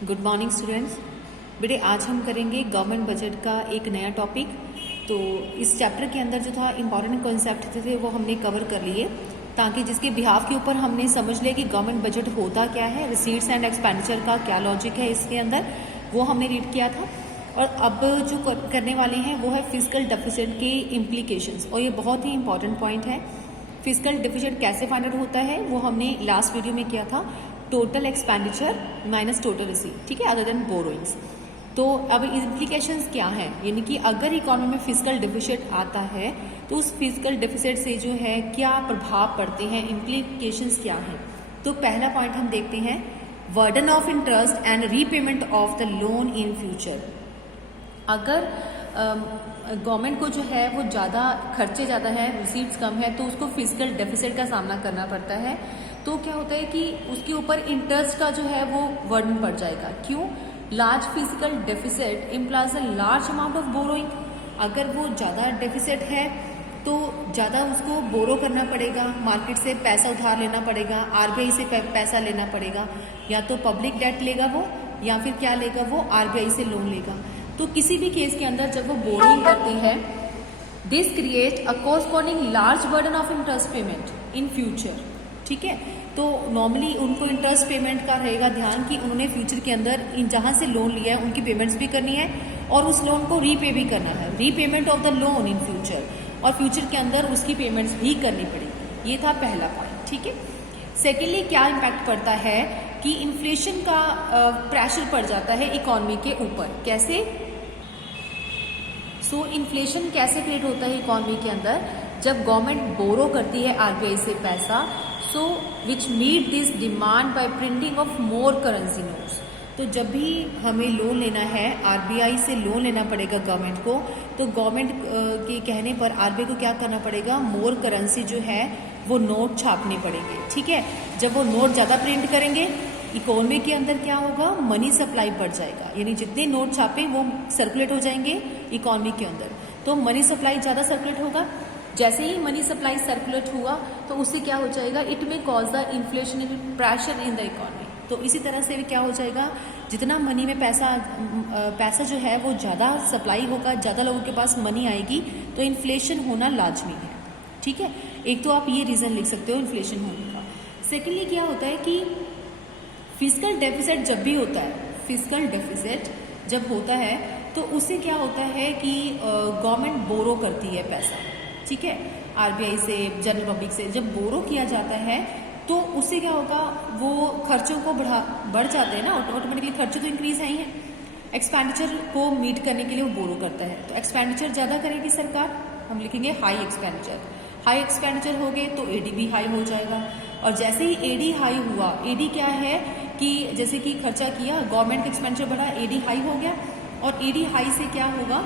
Good morning students. बेटे आज हम करेंगे गवर्नमेंट बजट का एक नया टॉपिक। तो इस चैप्टर के अंदर जो था इम्पॉर्टेंट कॉन्सेप्ट थे वो हमने कवर कर लिए, ताकि जिसके बिहाफ के ऊपर हमने समझ लिया कि गवर्नमेंट बजट होता क्या है, रिसीट्स एंड एक्सपेंडिचर का क्या लॉजिक है इसके अंदर, वो हमने रीड किया था। और अब जो करने वाले हैं वो है फिजिकल डेफिसिट के इम्प्लीकेशंस, और ये बहुत ही इंपॉर्टेंट पॉइंट है। फिजिकल डेफिसिट कैसे फाइंड आउट होता है वो हमने लास्ट वीडियो में किया था, total expenditure minus total receipt, ठीक है, अदर देन बोरोइंग्स। तो अब इम्प्लीकेशंस क्या हैं, यानी कि अगर इकोनॉमी में फिजिकल डेफिसिट आता है तो उस फिजिकल डेफिसिट से जो है क्या प्रभाव पड़ते हैं, इम्प्लीकेशंस क्या हैं। तो पहला पॉइंट हम देखते हैं, burden of interest and repayment of the loan in future. अगर गवर्नमेंट को जो है वो ज़्यादा खर्चे ज़्यादा है, रिसीट्स कम है, तो उसको फिजिकल डेफिसिट का सामना करना पड़ता है। तो क्या होता है कि उसके ऊपर इंटरेस्ट का जो है वो वर्डन पड़ जाएगा। क्यों? Large physical deficit implies a large amount of borrowing. अगर वो ज़्यादा डेफिसिट है तो ज़्यादा उसको बोरो करना पड़ेगा, मार्केट से पैसा उधार लेना पड़ेगा, आरबीआई से पैसा लेना पड़ेगा, या तो पब्लिक डेट लेगा वो, या फिर क्या लेगा वो, आरबीआई से लोन लेगा। तो किसी भी केस के अंदर जब वो बोरिंग करते हैं, this create a corresponding large burden of interest payment in future, ठीक है। तो नॉर्मली उनको इंटरेस्ट पेमेंट का रहेगा ध्यान कि उन्होंने फ्यूचर के अंदर जहाँ से लोन लिया है उनकी पेमेंट्स भी करनी है और उस लोन को रीपे भी करना है, repayment of the loan in future, और फ्यूचर के अंदर उसकी पेमेंट्स भी करनी पड़ेगी। ये था पहला पॉइंट, ठीक है। सेकेंडली क्या इम्पैक्ट पड़ता है कि इन्फ्लेशन का प्रेशर पड़ जाता है इकोनॉमी के ऊपर। कैसे? सो इन्फ्लेशन कैसे क्रिएट होता है इकोनॉमी के अंदर? जब गवर्नमेंट बोरो करती है आरबीआई से पैसा, so which meet this demand by printing of more currency notes. तो जब भी हमें लोन लेना है, आरबीआई से लोन लेना पड़ेगा गवर्नमेंट को, तो गवर्नमेंट के कहने पर आरबीआई को क्या करना पड़ेगा, मोर करेंसी जो है वो नोट छापने पड़ेंगे, ठीक है। जब वो नोट ज़्यादा प्रिंट करेंगे, इकोनॉमी के अंदर क्या होगा, मनी सप्लाई बढ़ जाएगा, यानी जितने नोट छापे वो सर्कुलेट हो जाएंगे इकोनॉमी के अंदर, तो मनी सप्लाई ज़्यादा सर्कुलेट होगा। जैसे ही मनी सप्लाई सर्कुलेट हुआ तो उससे क्या हो जाएगा, इट में cause the inflationary pressure in the economy. तो इसी तरह से क्या हो जाएगा, जितना मनी में पैसा जो है वो ज़्यादा सप्लाई होगा, ज़्यादा लोगों के पास मनी आएगी, तो इन्फ्लेशन होना लाजमी है, ठीक है। एक तो आप ये रीज़न लिख सकते हो इन्फ्लेशन होने का। सेकेंडली क्या होता है कि फिजिकल डेफिसिट जब भी होता है, फिजिकल डेफिसिट जब होता है तो उससे क्या होता है कि गवर्नमेंट बोरो करती है पैसा, ठीक है, आरबीआई से, जनरल पब्लिक से। जब बोरो किया जाता है तो उससे क्या होगा, वो खर्चों को बढ़ जाते हैं ना, ऑटोमेटिकली खर्चे तो इंक्रीज है ही हैं। एक्सपेंडिचर को मीट करने के लिए वो बोरो करता है, तो एक्सपेंडिचर ज़्यादा करेगी सरकार, हम लिखेंगे हाई एक्सपेंडिचर। हाई एक्सपेंडिचर हो गए तो एडी भी हाई हो जाएगा, और जैसे ही एडी हाई हुआ, एडी क्या है कि जैसे कि खर्चा किया, गवर्नमेंट का एक्सपेंडिचर बढ़ा, एडी हाई हो गया, और एडी हाई से क्या होगा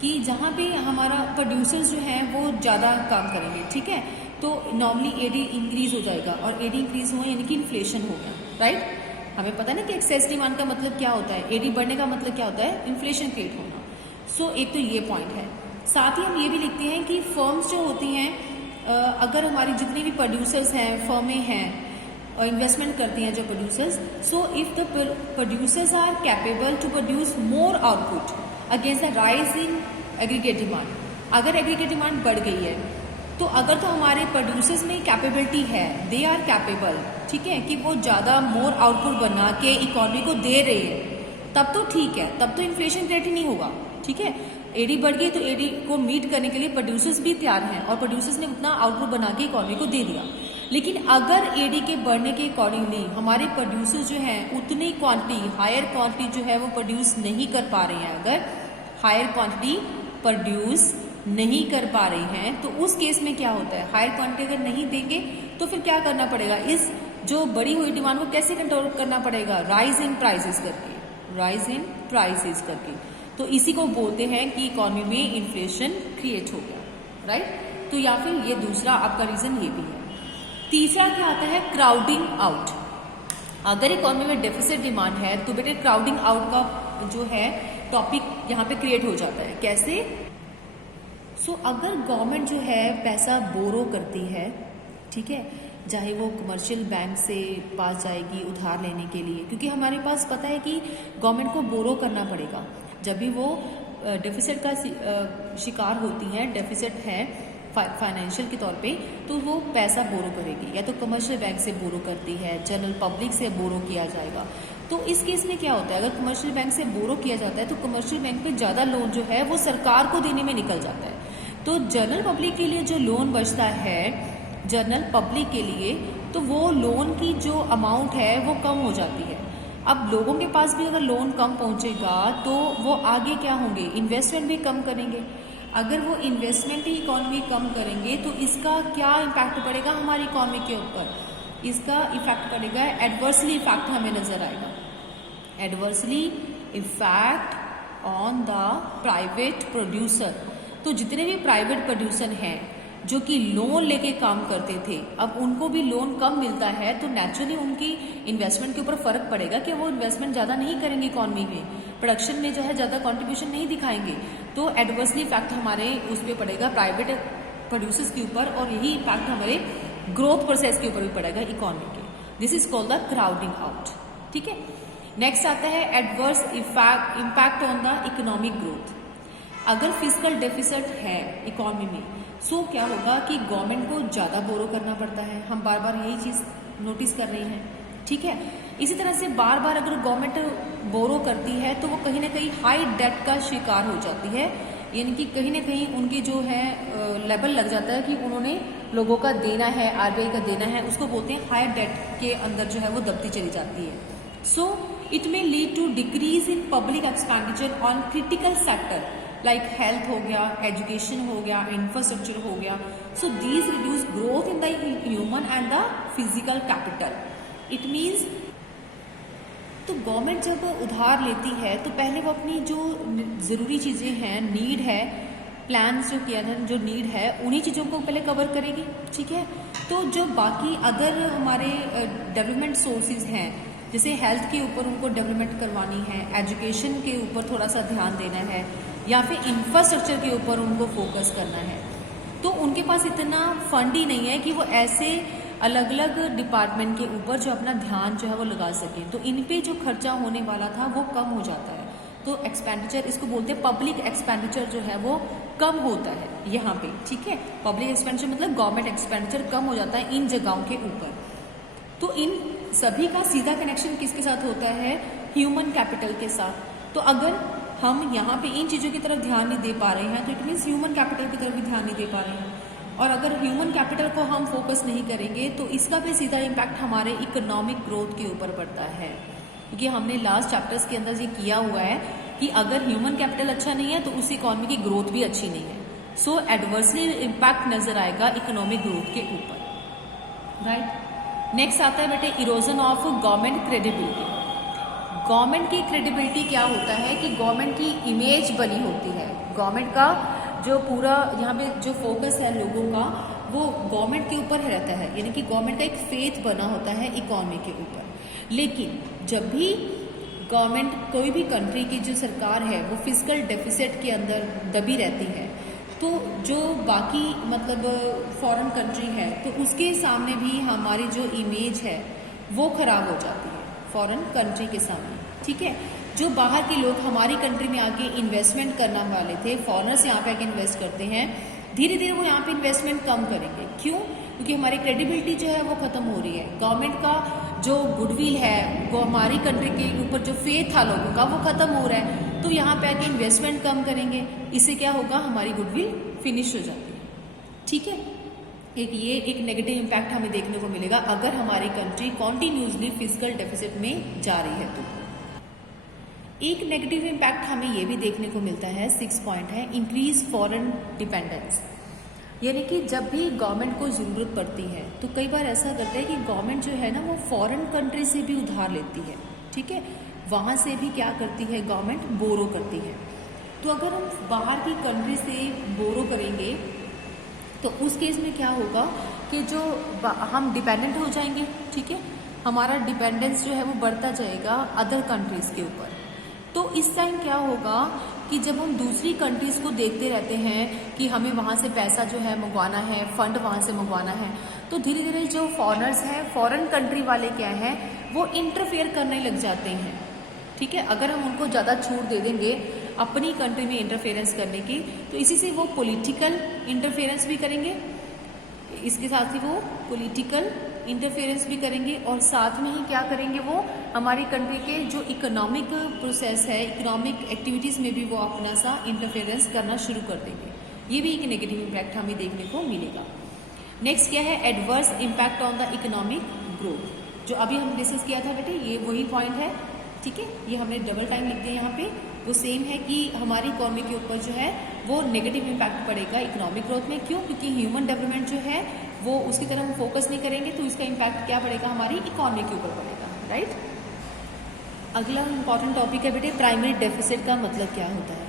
कि जहाँ पे हमारा प्रोड्यूसर्स जो हैं वो ज़्यादा काम करेंगे, ठीक है, तो नॉर्मली एडी इंक्रीज हो जाएगा, और एडी इंक्रीज हुआ यानी कि इन्फ्लेशन हो गया, राइट। हमें पता है ना कि एक्सेस डिमांड का मतलब क्या होता है, एडी बढ़ने का मतलब क्या होता है, इन्फ्लेशन क्रिएट होना। सो एक तो ये पॉइंट है। साथ ही हम ये भी लिखते हैं कि फर्म्स जो होती हैं, अगर हमारी जितनी भी प्रोड्यूसर्स हैं, फर्में हैं, इन्वेस्टमेंट करती हैं जो producers, so if the producers are capable to produce more output against the rise in aggregate demand. अगर एग्रीगेट डिमांड बढ़ गई है तो अगर तो हमारे प्रोड्यूसर्स में कैपेबिलिटी है, दे आर कैपेबल, ठीक है, कि वो ज़्यादा मोर आउटपुट बना के इकोनॉमी को दे रहे हैं, तब तो ठीक है, तब तो इन्फ्लेशन क्रिएट ही नहीं होगा, ठीक है। एडी बढ़ गई तो एडी को मीट करने के लिए प्रोड्यूसर्स भी तैयार हैं, और प्रोड्यूसर्स ने उतना आउटपुट बना के इकोनॉमी को दे दिया। लेकिन अगर एडी के बढ़ने के अकॉर्डिंगली हमारे प्रोड्यूसर्स जो हैं उतनी क्वांटिटी, हायर क्वांटिटी जो है वो प्रोड्यूस नहीं कर पा रहे हैं, अगर हायर क्वांटिटी प्रोड्यूस नहीं कर पा रही हैं, तो उस केस में क्या होता है, हायर क्वांटिटी अगर नहीं देंगे तो फिर क्या करना पड़ेगा, इस जो बढ़ी हुई डिमांड को कैसे कंट्रोल करना पड़ेगा, राइज इन प्राइसेस करके, राइज इन प्राइसेस करके। तो इसी को बोलते हैं कि इकोनॉमी में इन्फ्लेशन क्रिएट हो गया, राइट। तो या फिर ये दूसरा आपका रीजन ये भी है। तीसरा क्या आता है, क्राउडिंग आउट। अगर इकोनॉमी में डेफिसिट डिमांड है तो बेटे क्राउडिंग आउट का जो है टॉपिक यहाँ पे क्रिएट हो जाता है। कैसे? सो अगर गवर्नमेंट जो है पैसा बोरो करती है, ठीक है, चाहे वो कमर्शियल बैंक से पास जाएगी उधार लेने के लिए, क्योंकि हमारे पास पता है कि गवर्नमेंट को बोरो करना पड़ेगा। जब भी वो डेफिसिट का शिकार होती हैं, डेफिसिट है फाइनेंशियल के तौर पे, तो वो पैसा बोरो करेगी, या तो कमर्शियल बैंक से बोरो करती है, जनरल पब्लिक से बोरो किया जाएगा। तो इस केस में क्या होता है, अगर कमर्शियल बैंक से बोरो किया जाता है तो कमर्शियल बैंक पे ज़्यादा लोन जो है वो सरकार को देने में निकल जाता है। तो जनरल पब्लिक के लिए जो लोन बचता है जनरल पब्लिक के लिए, तो वो लोन की जो अमाउंट है वो कम हो जाती है। अब लोगों के पास भी अगर लोन कम पहुंचेगा तो वो आगे क्या होंगे, इन्वेस्टमेंट भी कम करेंगे। अगर वो इन्वेस्टमेंट ही इकोनॉमी कम करेंगे तो इसका क्या इम्पैक्ट पड़ेगा हमारी इकोनॉमी के ऊपर, इसका इफेक्ट पड़ेगा, एडवर्सली इफेक्ट हमें नजर आएगा, adversely effect on the private producer. तो जितने भी प्राइवेट प्रोड्यूसर हैं जो कि लोन लेके काम करते थे, अब उनको भी लोन कम मिलता है तो नेचुरली उनकी इन्वेस्टमेंट के ऊपर फर्क पड़ेगा कि वो इन्वेस्टमेंट ज़्यादा नहीं करेंगे, इकोनॉमी में प्रोडक्शन में जो है ज़्यादा कंट्रीब्यूशन नहीं दिखाएंगे। तो एडवर्सली इफेक्ट हमारे उस पर पड़ेगा प्राइवेट प्रोड्यूसर्स के ऊपर, और यही इम्पैक्ट हमारे ग्रोथ प्रोसेस के ऊपर भी पड़ेगा इकोनॉमी के। This is called the crowding out. ठीक है, नेक्स्ट आता है adverse impact on the economic growth. अगर फिजिकल डेफिसिट है इकोनॉमी में, सो क्या होगा कि गवर्नमेंट को ज़्यादा बोरो करना पड़ता है। हम बार बार यही चीज़ नोटिस कर रहे हैं। ठीक है, इसी तरह से बार बार अगर गवर्नमेंट बोरो करती है तो वो कहीं ना कहीं हाई डेट का शिकार हो जाती है, यानी कि कहीं ना कहीं उनकी जो है लेवल लग जाता है कि उन्होंने लोगों का देना है, आरबीआई का देना है, उसको बोलते हैं हायर डेट के अंदर जो है वो दबती चली जाती है। So it may lead to decrease in public expenditure on critical sector like health हो गया, एजुकेशन हो गया, इंफ्रास्ट्रक्चर हो गया। So these reduce growth in the human and the physical capital. It means तो गवर्नमेंट जब उधार लेती है तो पहले वो अपनी जो ज़रूरी चीज़ें हैं, नीड है, प्लान्स जो किया है, जो नीड है, उन्हीं चीज़ों को पहले कवर करेगी। ठीक है, तो जो बाकी अदर हमारे डेवलपमेंट सोर्सेज हैं, जैसे हेल्थ के ऊपर उनको डेवलपमेंट करवानी है, एजुकेशन के ऊपर थोड़ा सा ध्यान देना है, या फिर इंफ्रास्ट्रक्चर के ऊपर उनको फोकस करना है, तो उनके पास इतना फंड ही नहीं है कि वो ऐसे अलग अलग डिपार्टमेंट के ऊपर जो अपना ध्यान जो है वो लगा सकें। तो इन पे जो खर्चा होने वाला था वो कम हो जाता है। तो एक्सपेंडिचर, इसको बोलते हैं पब्लिक एक्सपेंडिचर जो है वो कम होता है यहाँ पे। ठीक है, पब्लिक एक्सपेंडिचर मतलब गवर्नमेंट एक्सपेंडिचर कम हो जाता है इन जगहों के ऊपर। तो इन सभी का सीधा कनेक्शन किसके साथ होता है, ह्यूमन कैपिटल के साथ। तो अगर हम यहाँ पे इन चीज़ों की तरफ ध्यान नहीं दे पा रहे हैं तो इट मीन्स ह्यूमन कैपिटल की तरफ भी ध्यान नहीं दे पा रहे हैं, और अगर ह्यूमन कैपिटल को हम फोकस नहीं करेंगे तो इसका भी सीधा इम्पैक्ट हमारे इकोनॉमिक ग्रोथ के ऊपर पड़ता है। क्योंकि हमने लास्ट चैप्टर्स के अंदर ये किया हुआ है कि अगर ह्यूमन कैपिटल अच्छा नहीं है तो उस इकोनॉमी की ग्रोथ भी अच्छी नहीं है। सो एडवर्सली इम्पैक्ट नजर आएगा इकोनॉमिक ग्रोथ के ऊपर। राइट, नेक्स्ट आता है बेटे erosion of government credibility. Government की क्रेडिबिलिटी क्या होता है कि गवर्नमेंट की इमेज बनी होती है, गवर्नमेंट का जो पूरा यहाँ पे जो फोकस है लोगों का वो गवर्नमेंट के ऊपर रहता है, यानी कि गवर्नमेंट का एक फेथ बना होता है इकोनॉमी के ऊपर। लेकिन जब भी गवर्नमेंट, कोई भी कंट्री की जो सरकार है वो फिजिकल डेफिसिट के अंदर दबी रहती है, तो जो बाकी मतलब फॉरेन कंट्री है तो उसके सामने भी हमारी जो इमेज है वो खराब हो जाती है फॉरेन कंट्री के सामने। ठीक है, जो बाहर के लोग हमारी कंट्री में आके इन्वेस्टमेंट करने वाले थे, फॉरेनर्स यहाँ पे आके इन्वेस्ट करते हैं, धीरे धीरे वो यहाँ पे इन्वेस्टमेंट कम करेंगे। क्यों? क्योंकि हमारी क्रेडिबिलिटी जो है वो खत्म हो रही है। गवर्नमेंट का जो गुडविल है, वो हमारी कंट्री के ऊपर जो फेथ था लोगों का वो खत्म हो रहा है, तो यहाँ पे आके इन्वेस्टमेंट कम करेंगे। इससे क्या होगा, हमारी गुडविल फिनिश हो जाती है। ठीक है, एक नेगेटिव इम्पैक्ट हमें देखने को मिलेगा अगर हमारी कंट्री कॉन्टिन्यूसली फिजिकल डेफिसिट में जा रही है। तो एक नेगेटिव इम्पैक्ट हमें ये भी देखने को मिलता है, 6 पॉइंट है, इंक्रीज फॉरेन डिपेंडेंस। यानी कि जब भी गवर्नमेंट को ज़रूरत पड़ती है तो कई बार ऐसा करता है कि गवर्नमेंट जो है ना वो फॉरेन कंट्री से भी उधार लेती है। ठीक है, वहाँ से भी क्या करती है गवर्नमेंट, बोरो करती है। तो अगर हम बाहर की कंट्री से बोरो करेंगे तो उस केस में क्या होगा कि जो हम डिपेंडेंट हो जाएंगे। ठीक है, हमारा डिपेंडेंस जो है वो बढ़ता जाएगा अदर कंट्रीज़ के ऊपर। तो इस टाइम क्या होगा कि जब हम दूसरी कंट्रीज़ को देखते रहते हैं कि हमें वहाँ से पैसा जो है मंगवाना है, फंड वहाँ से मंगवाना है, तो धीरे धीरे जो फॉरेनर्स हैं, फॉरेन कंट्री वाले क्या हैं, वो इंटरफेयर करने लग जाते हैं। ठीक है, अगर हम उनको ज़्यादा छूट दे देंगे अपनी कंट्री में इंटरफेरेंस करने की, तो इसी से वो पॉलिटिकल इंटरफेरेंस भी करेंगे, इसके साथ ही वो पॉलिटिकल इंटरफेरेंस भी करेंगे, और साथ में ही क्या करेंगे, वो हमारी कंट्री के जो इकोनॉमिक प्रोसेस है, इकोनॉमिक एक्टिविटीज़ में भी वो अपना सा इंटरफेरेंस करना शुरू कर देंगे। ये भी एक नेगेटिव इम्पैक्ट हमें देखने को मिलेगा। नेक्स्ट क्या है, adverse impact on the economic growth, जो अभी हम डिस्कस किया था बेटे, ये वही पॉइंट है। ठीक है, ये हमने डबल टाइम लिख दिया यहाँ पे, वो सेम है कि हमारी इकोनॉमी के ऊपर जो है वो नेगेटिव इम्पैक्ट पड़ेगा इकोनॉमिक ग्रोथ में। क्यों? क्योंकि ह्यूमन डेवलपमेंट जो है वो उसकी तरफ हम फोकस नहीं करेंगे, तो इसका इम्पैक्ट क्या पड़ेगा, हमारी इकोनॉमी के ऊपर पड़ेगा। राइट, अगला इंपॉर्टेंट टॉपिक है बेटे, प्राइमरी डेफिसिट का मतलब क्या होता है।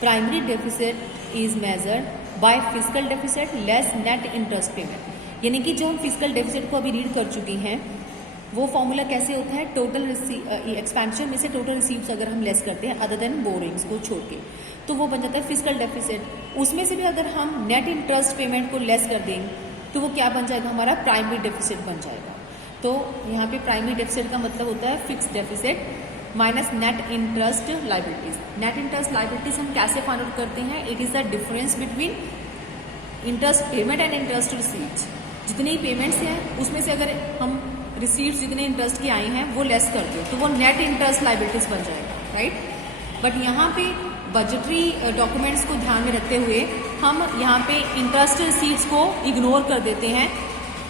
Primary deficit is measured by physical deficit less net interest payment, यानी कि जो हम फिजिकल डेफिसिट को अभी रीड कर चुकी हैं, वो फॉर्मूला कैसे होता है, टोटल एक्सपेंडिचर में से टोटल रिसीव्स अगर हम लेस करते हैं अदर देन बोरिंग्स को छोड़ के, तो वो बन जाता है फिजिकल डेफिसिट। उसमें से भी अगर हम नेट इंटरेस्ट पेमेंट को लेस कर देंगे तो वो क्या बन जाएगा, हमारा प्राइमरी डेफिसिट बन जाएगा। तो यहाँ पे प्राइमरी डेफिसिट का मतलब होता है fix deficit minus net interest liabilities. Net interest liabilities हम कैसे फाइंड आउट करते हैं, it is the difference between interest payment and interest received. जितनी पेमेंट्स हैं उसमें से अगर हम रिसीव्स जितने इंटरेस्ट की आई हैं वो लेस कर दो तो वो नेट इंटरेस्ट लाइबिलिटीज बन जाएगा। राइट, बट यहाँ पे बजटरी डॉक्यूमेंट्स को ध्यान में रखते हुए हम यहाँ पे इंटरेस्ट रिसीव्स को इग्नोर कर देते हैं,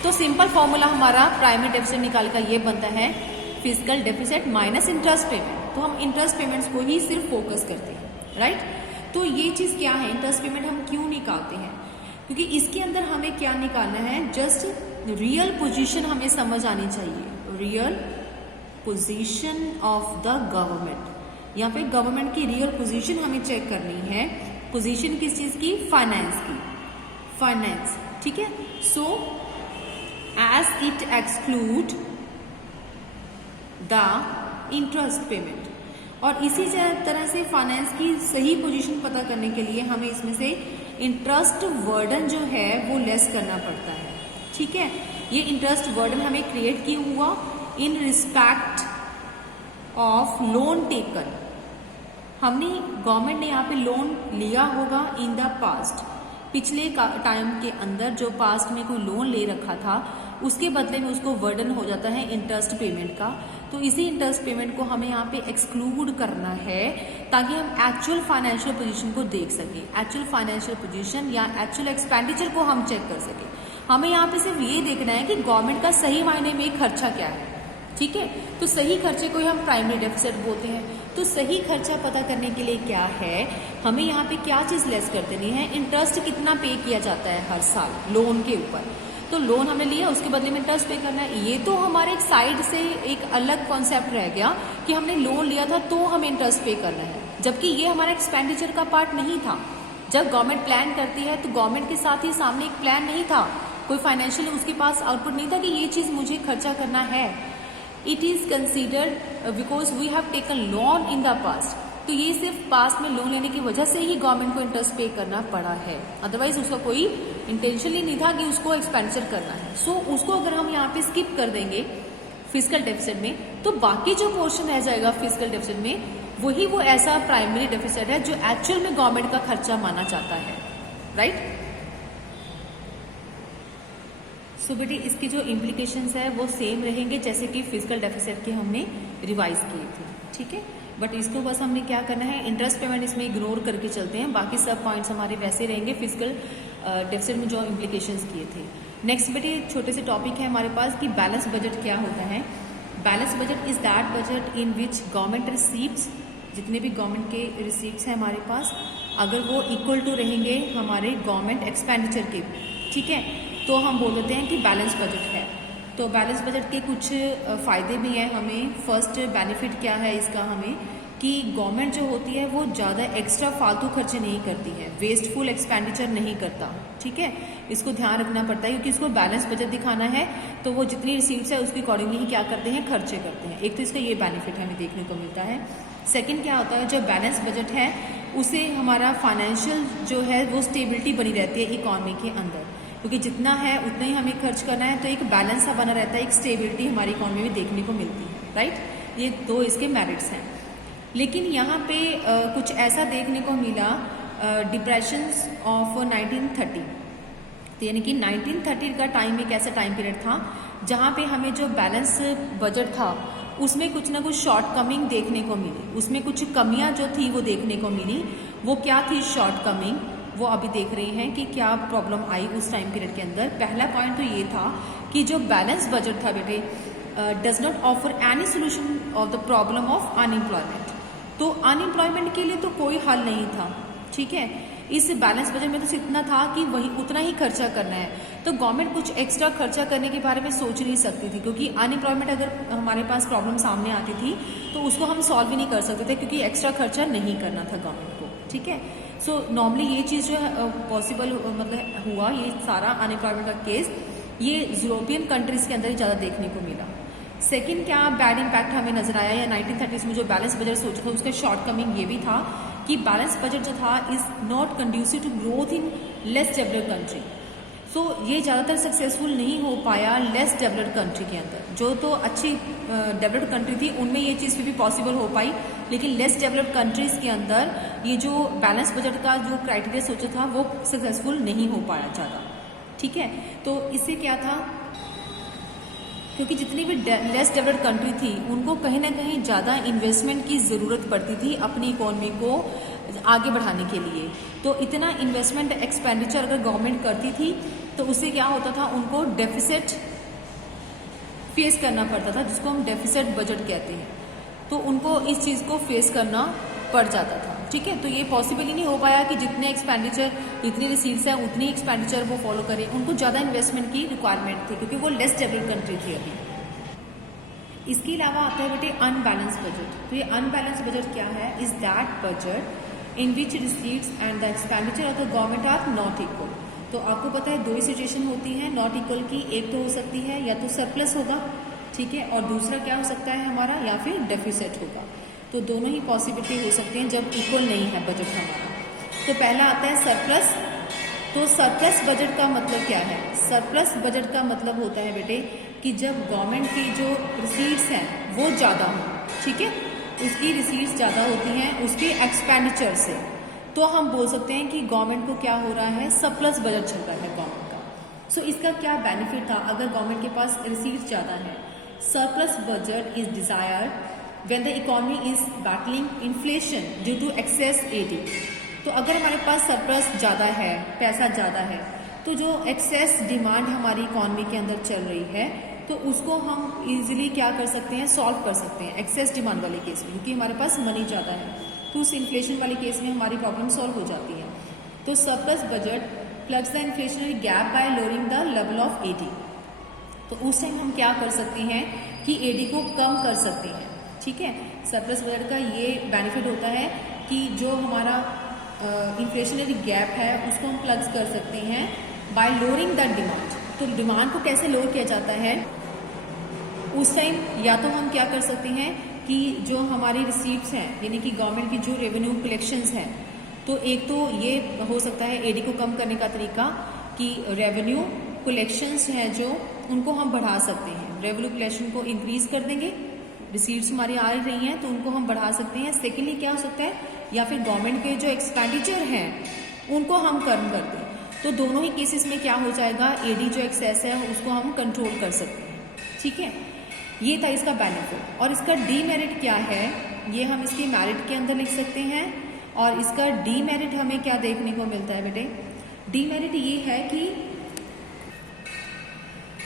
तो सिंपल फॉर्मूला हमारा प्राइमरी डेफिसिट निकाल का ये बनता है physical deficit minus interest payment. तो हम इंटरेस्ट पेमेंट्स को ही सिर्फ फोकस करते हैं। राइट, तो ये चीज़ क्या है, इंटरेस्ट पेमेंट हम क्यों निकालते हैं, क्योंकि इसके अंदर हमें क्या निकालना है, जस्ट रियल पोजीशन हमें समझ आनी चाहिए, real position of the government. यहाँ पे गवर्नमेंट की रियल पोजीशन हमें चेक करनी है। पोजीशन किस चीज की, फाइनेंस की, फाइनेंस। ठीक है, so as it exclude the interest payment, और इसी तरह से फाइनेंस की सही पोजीशन पता करने के लिए हमें इसमें से इंटरेस्ट वर्डन जो है वो लेस करना पड़ता है। ठीक है, ये इंटरेस्ट वर्डन हमें क्रिएट किया हुआ in respect of loan taken. हमने गवर्नमेंट ने यहाँ पे लोन लिया होगा इन द पास्ट, पिछले टाइम के अंदर जो पास्ट में कोई लोन ले रखा था उसके बदले में उसको वर्डन हो जाता है इंटरेस्ट पेमेंट का। तो इसी इंटरेस्ट पेमेंट को हमें यहाँ पे एक्सक्लूड करना है ताकि हम एक्चुअल फाइनेंशियल पोजीशन को देख सकें, एक्चुअल फाइनेंशियल पोजीशन या एक्चुअल एक्सपेंडिचर को हम चेक कर सकें। हमें यहाँ पे सिर्फ ये देखना है कि गवर्नमेंट का सही मायने में खर्चा क्या है। ठीक है, तो सही खर्चे को ही हम प्राइमरी डेफिसिट बोलते हैं। तो सही खर्चा पता करने के लिए क्या है, हमें यहाँ पे क्या चीज़ लेस कर देनी है, इंटरेस्ट कितना पे किया जाता है हर साल लोन के ऊपर। तो लोन हमने लिया, उसके बदले में इंटरेस्ट पे करना है। ये तो हमारे एक साइड से एक अलग कॉन्सेप्ट रह गया कि हमने लोन लिया था तो हमें इंटरेस्ट पे करना है, जबकि ये हमारा एक्सपेंडिचर का पार्ट नहीं था। जब गवर्नमेंट प्लान करती है तो गवर्नमेंट के साथ ही सामने एक प्लान नहीं था, कोई फाइनेंशियल उसके पास आउटपुट नहीं था कि ये चीज़ मुझे खर्चा करना है। It is considered because we have taken loan in the past. तो ये सिर्फ पास्ट में लोन लेने की वजह से ही गवर्नमेंट को इंटरेस्ट पे करना पड़ा है, अदरवाइज उसका कोई इंटेंशन ही नहीं था कि उसको एक्सपेंडिचर करना है। सो उसको अगर हम यहाँ पे स्किप कर देंगे फिजिकल डेफिसिट में, तो बाकी जो पोर्शन रह जाएगा फिजिकल डेफिसिट में वही वो ऐसा प्राइमरी डेफिसिट है जो एक्चुअल में गवर्नमेंट का खर्चा माना जाता है। राइट, सो बेटे इसके जो इम्प्लीकेशंस है वो सेम रहेंगे जैसे कि फिजिकल डेफिसिट के हमने रिवाइज किए थे। ठीक है, बट इसको बस हमने क्या करना है, इंटरेस्ट पेमेंट इसमें इग्नोर करके चलते हैं, बाकी सब पॉइंट्स हमारे वैसे रहेंगे फिजिकल डेफिसिट में जो इम्प्लीकेशंस किए थे। नेक्स्ट बेटे छोटे से टॉपिक है हमारे पास कि बैलेंस बजट क्या होता है। Balance budget is that budget in which government receives, जितने भी गवर्नमेंट के रिसीव्स हैं हमारे पास, अगर वो इक्वल टू रहेंगे हमारे गवर्नमेंट एक्सपेंडिचर के, ठीक है, तो हम बोल देते हैं कि बैलेंस बजट है। तो बैलेंस बजट के कुछ फ़ायदे भी हैं हमें। फर्स्ट बेनिफिट क्या है इसका हमें, कि गवर्नमेंट जो होती है वो ज़्यादा एक्स्ट्रा फालतू खर्चे नहीं करती है, वेस्टफुल एक्सपेंडिचर नहीं करता। ठीक है, इसको ध्यान रखना पड़ता है क्योंकि इसको बैलेंस बजट दिखाना है, तो वो जितनी रिसीव्स है उसके अकॉर्डिंगली ही क्या करते हैं, खर्चे करते हैं। एक तो इसका ये बेनिफिट हमें देखने को मिलता है। सेकेंड क्या होता है, जो बैलेंस बजट है उसे हमारा फाइनेंशियल जो है वो स्टेबिलिटी बनी रहती है इकॉनमी के अंदर। क्योंकि जितना है उतना ही हमें खर्च करना है, तो एक बैलेंस सा बना रहता है, एक स्टेबिलिटी हमारी इकोनॉमी में देखने को मिलती है, राइट। ये दो इसके मेरिट्स हैं। लेकिन यहाँ पे कुछ ऐसा देखने को मिला डिप्रेशंस ऑफ 1930, तो यानी कि 1930 का टाइम एक ऐसा टाइम पीरियड था जहाँ पे हमें जो बैलेंस बजट था उसमें कुछ ना कुछ शॉर्टकमिंग देखने को मिली, उसमें कुछ कमियां जो थी वो देखने को मिली। वो क्या थी शॉर्टकमिंग, वो अभी देख रहे हैं कि क्या प्रॉब्लम आई उस टाइम पीरियड के अंदर। पहला पॉइंट तो ये था कि जो बैलेंस बजट था बेटे does not offer any solution of the problem of unemployment. तो अनएम्प्लॉयमेंट के लिए तो कोई हल नहीं था, ठीक है। इस बैलेंस बजट में तो सिर्फ इतना था कि वही उतना ही खर्चा करना है, तो गवर्नमेंट कुछ एक्स्ट्रा खर्चा करने के बारे में सोच नहीं सकती थी, क्योंकि अनएम्प्लॉयमेंट अगर हमारे पास प्रॉब्लम सामने आती थी तो उसको हम सॉल्व ही नहीं कर सकते थे, क्योंकि एक्स्ट्रा खर्चा नहीं करना था गवर्नमेंट को, ठीक है। सो नॉर्मली ये चीज़ जो है पॉसिबल मतलब हुआ, ये सारा अनएम्प्लॉयमेंट का केस ये यूरोपियन कंट्रीज के अंदर ही ज़्यादा देखने को मिला। सेकेंड क्या बैड इम्पैक्ट हमें नजर आया, या 1930s में जो बैलेंस बजट सोचा था उसका शॉर्टकमिंग ये भी था कि बैलेंस बजट जो था is not conducive to growth in less developed country. So ये ज़्यादातर सक्सेसफुल नहीं हो पाया लेस डेवलप्ड कंट्री के अंदर। जो तो अच्छी डेवलप्ड कंट्री थी उनमें ये चीज़ भी पॉसिबल हो पाई, लेकिन लेस डेवलप्ड कंट्रीज के अंदर ये जो बैलेंस बजट का जो क्राइटेरिया सोचा था वो सक्सेसफुल नहीं हो पाया ज़्यादा, ठीक है। तो इससे क्या था, क्योंकि जितनी भी लेस डेवलप्ड कंट्री थी उनको कहीं ना कहीं ज़्यादा इन्वेस्टमेंट की ज़रूरत पड़ती थी अपनी इकोनॉमी को आगे बढ़ाने के लिए। तो इतना इन्वेस्टमेंट एक्सपेंडिचर अगर गवर्नमेंट करती थी तो उससे क्या होता था, उनको डेफिसिट फेस करना पड़ता था, जिसको हम डेफिसिट बजट कहते हैं। तो उनको इस चीज़ को फेस करना पड़ जाता था, ठीक है। तो ये पॉसिबल ही नहीं हो पाया कि जितने एक्सपेंडिचर जितनी रिसीट्स हैं उतनी एक्सपेंडिचर वो फॉलो करें, उनको ज़्यादा इन्वेस्टमेंट की रिक्वायरमेंट थी क्योंकि वो लेस डेवलप्ड कंट्री थी अभी। इसके अलावा आता है बेटे अनबैलेंस बजट। तो ये अनबैलेंस बजट क्या है, is that budget in which receipts and the expenditure of the government are not equal. तो आपको पता है दो ही सिचुएशन होती है नॉट इक्वल की, एक तो हो सकती है या तो सरप्लस होगा, ठीक है, और दूसरा क्या हो सकता है हमारा, या फिर डेफिसिट होगा। तो दोनों ही पॉसिबिलिटी हो सकती हैं जब इक्वल नहीं है बजट हमारा। तो पहला आता है सरप्लस। तो सरप्लस बजट का मतलब क्या है, सरप्लस बजट का मतलब होता है बेटे कि जब गवर्नमेंट की जो रिसीट्स हैं वो ज़्यादा हो, ठीक है, उसकी रिसीट्स ज़्यादा होती हैं उसके एक्सपेंडिचर से, तो हम बोल सकते हैं कि गवर्नमेंट को क्या हो रहा है, सरप्लस बजट चल रहा है गवर्नमेंट का। सो इसका क्या बेनिफिट था अगर गवर्नमेंट के पास रिसीट्स ज़्यादा है। Surplus budget is desired when the economy is battling inflation due to excess AD। तो अगर हमारे पास सरप्लस ज़्यादा है, पैसा ज़्यादा है, तो जो एक्सेस डिमांड हमारी इकोनॉमी के अंदर चल रही है तो उसको हम इजीली क्या कर सकते हैं, सॉल्व कर सकते हैं एक्सेस डिमांड वाले केस में, क्योंकि हमारे पास मनी ज़्यादा है, तो उस इन्फ्लेशन वाले केस में हमारी प्रॉब्लम सॉल्व हो जाती है। तो surplus budget plugs the inflationary gap bye lowering the level of AD। तो उस टाइम हम क्या कर सकते हैं कि AD को कम कर सकते हैं, ठीक है। सरप्लस बजट का ये बेनिफिट होता है कि जो हमारा इन्फ्लेशनरी गैप है उसको हम प्लग्स कर सकते हैं बाय लोअरिंग द डिमांड। तो डिमांड को कैसे लोअर किया जाता है उस टाइम, या तो हम क्या कर सकते हैं कि जो हमारी रिसीट्स हैं यानी कि गवर्नमेंट की जो रेवेन्यू कलेक्शंस हैं, तो एक तो ये हो सकता है AD को कम करने का तरीका कि रेवेन्यू कलेक्शंस हैं जो उनको हम बढ़ा सकते हैं, रेवेन्यू कलेक्शन को इंक्रीज कर देंगे, रिसीट्स हमारी आ रही हैं तो उनको हम बढ़ा सकते हैं। सेकेंडली क्या हो सकता है, या फिर गवर्नमेंट के जो एक्सपेंडिचर हैं उनको हम कम कर दें। तो दोनों ही केसेस में क्या हो जाएगा, AD जो एक्सेस है उसको हम कंट्रोल कर सकते हैं, ठीक है। ये था इसका बेनिफिट। और इसका डीमेरिट क्या है ये हम इसके मेरिट के अंदर लिख सकते हैं, और इसका डीमेरिट हमें क्या देखने को मिलता है बेटे, डीमेरिट ये है कि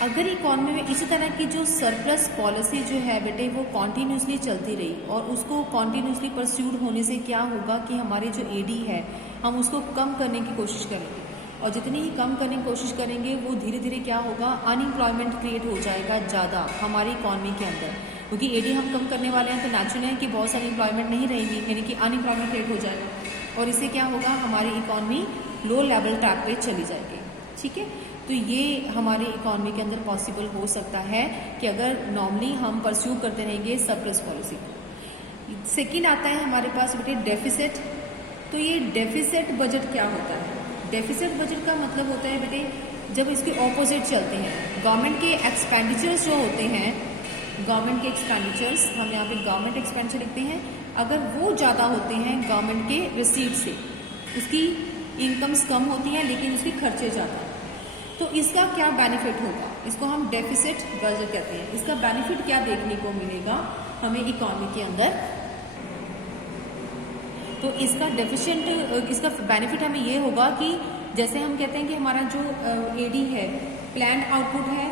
अगर इकोनॉमी में इसी तरह की जो सरप्लस पॉलिसी जो है बेटे वो कॉन्टीन्यूसली चलती रही और उसको कॉन्टीन्यूसली परस्यूड होने से क्या होगा कि हमारी जो AD है हम उसको कम करने की कोशिश करेंगे, और जितनी ही कम करने की कोशिश करेंगे वो धीरे धीरे क्या होगा, अनएम्प्लॉयमेंट क्रिएट हो जाएगा ज़्यादा हमारी इकोनॉमी के अंदर, क्योंकि AD हम कम करने वाले हैं तो नेचुरल है कि बहुत सारी एम्प्लॉयमेंट नहीं रहेगी, यानी कि अनएम्प्लॉयमेंट क्रिएट हो जाएगा, और इससे क्या होगा हमारी इकोनॉमी लो लेवल ट्रैक पे चली जाएगी, ठीक है। तो ये हमारी इकोनॉमी के अंदर पॉसिबल हो सकता है कि अगर नॉर्मली हम परस्यू करते रहेंगे सरप्लस पॉलिसी को। सेकेंड आता है हमारे पास बेटे डेफिसिट। तो ये डेफिसिट बजट क्या होता है, डेफिसिट बजट का मतलब होता है बेटे जब इसके ऑपोजिट चलते हैं, गवर्नमेंट के एक्सपेंडिचर्स जो होते हैं, गवर्नमेंट के एक्सपेंडिचर्स, हम यहाँ पे गवर्नमेंट एक्सपेंडिचर लिखते हैं, अगर वो ज़्यादा होते हैं गवर्नमेंट के रिसीट से, उसकी इनकम्स कम होती हैं लेकिन उसके खर्चे ज़्यादा, तो इसका क्या बेनिफिट होगा, इसको हम डेफिसिट बजट कहते हैं। इसका बेनिफिट क्या देखने को मिलेगा हमें इकोनॉमी के अंदर, तो इसका इसका बेनिफिट हमें ये होगा कि जैसे हम कहते हैं कि हमारा जो एडी है, प्लान्ड आउटपुट है,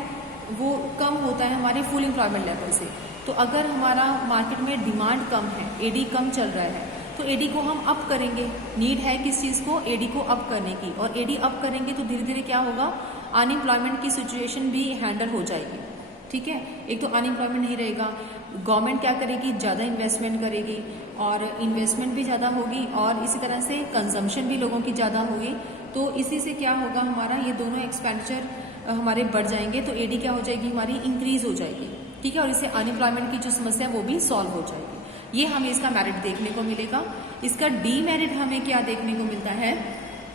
वो कम होता है हमारे फुल एम्प्लॉयमेंट लेवल से। तो अगर हमारा मार्केट में डिमांड कम है, एडी कम चल रहा है, तो एडी को हम अप करेंगे, नीड है किस चीज़ को, एडी को अप करने की, और एडी अप करेंगे तो धीरे धीरे क्या होगा, अनएम्प्लॉयमेंट की सिचुएशन भी हैंडल हो जाएगी। ठीक है, एक तो अनएम्प्लॉयमेंट नहीं रहेगा, गवर्नमेंट क्या करेगी, ज़्यादा इन्वेस्टमेंट करेगी, और इन्वेस्टमेंट भी ज़्यादा होगी, और इसी तरह से कंजम्पशन भी लोगों की ज़्यादा होगी। तो इसी से क्या होगा, हमारा ये दोनों एक्सपेंडिचर हमारे बढ़ जाएंगे, तो एडी क्या हो जाएगी, हमारी इंक्रीज हो जाएगी। ठीक है, और इससे अनएम्प्लॉयमेंट की जो समस्या है वो भी सॉल्व हो जाएगी। ये हमें इसका मेरिट देखने को मिलेगा। इसका डीमेरिट हमें क्या देखने को मिलता है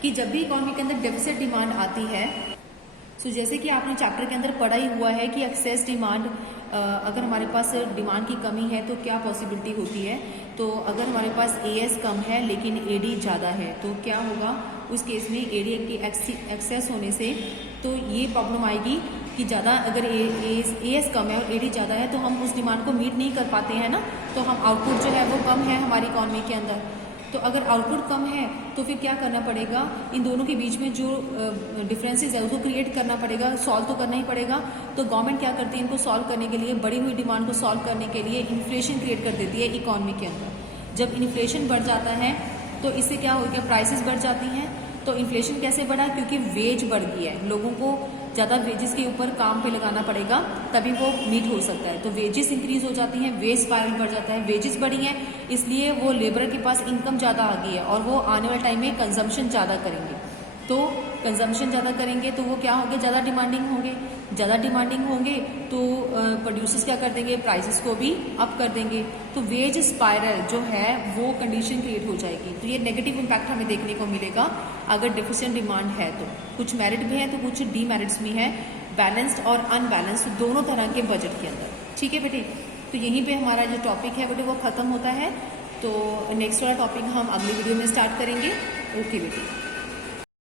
कि जब भी इकोनॉमी के अंदर डेफिसिट डिमांड आती है, सो जैसे कि आपने चैप्टर के अंदर पढ़ा ही हुआ है कि एक्सेस डिमांड, अगर हमारे पास डिमांड की कमी है तो क्या पॉसिबिलिटी होती है। तो अगर हमारे पास एएस कम है लेकिन एडी ज़्यादा है तो क्या होगा, उस केस में एडी की एक्सेस होने से तो ये प्रॉब्लम आएगी कि ज़्यादा अगर एएस कम है और एडी ज़्यादा है तो हम उस डिमांड को मीट नहीं कर पाते हैं ना, तो हम आउटपुट जो है वो कम है हमारी इकॉनमी के अंदर। तो अगर आउटपुट कम है तो फिर क्या करना पड़ेगा, इन दोनों के बीच में जो डिफरेंसेस है उसको क्रिएट करना पड़ेगा, सॉल्व तो करना ही पड़ेगा। तो गवर्नमेंट क्या करती है, इनको सॉल्व करने के लिए, बढ़ी हुई डिमांड को सॉल्व करने के लिए इन्फ्लेशन क्रिएट कर देती है इकॉनमी के अंदर। जब इन्फ्लेशन बढ़ जाता है तो इससे क्या हो गया, प्राइसेस बढ़ जाती हैं। तो इन्फ्लेशन कैसे बढ़ा, क्योंकि वेज बढ़ गई है, लोगों को ज़्यादा वेजेस के ऊपर काम पे लगाना पड़ेगा तभी वो मीट हो सकता है। तो वेजेस इंक्रीज हो जाती हैं, वेज स्पाइरल बढ़ जाता है, वेजेस बढ़ी हैं इसलिए वो लेबर के पास इनकम ज़्यादा आ गई है और वो आने वाले टाइम में कंजम्पशन ज़्यादा करेंगे। तो कंजम्पशन ज़्यादा करेंगे तो वो क्या होंगे, ज़्यादा डिमांडिंग होंगे, ज़्यादा डिमांडिंग होंगे तो प्रोड्यूसर्स क्या कर देंगे, प्राइसेस को भी अप कर देंगे। तो वेज स्पाइरल जो है वो कंडीशन क्रिएट हो जाएगी। तो ये नेगेटिव इम्पैक्ट हमें देखने को मिलेगा अगर डिफिशिएंट डिमांड है तो। कुछ मेरिट भी है तो कुछ डीमेरिट्स भी हैं, बैलेंस्ड और अनबैलेंस्ड दोनों तरह के बजट के अंदर। ठीक है बेटे, तो यहीं पे हमारा जो टॉपिक है बेटे वो ख़त्म होता है। तो नेक्स्ट वाला टॉपिक हम अगली वीडियो में स्टार्ट करेंगे। ओके बेटे।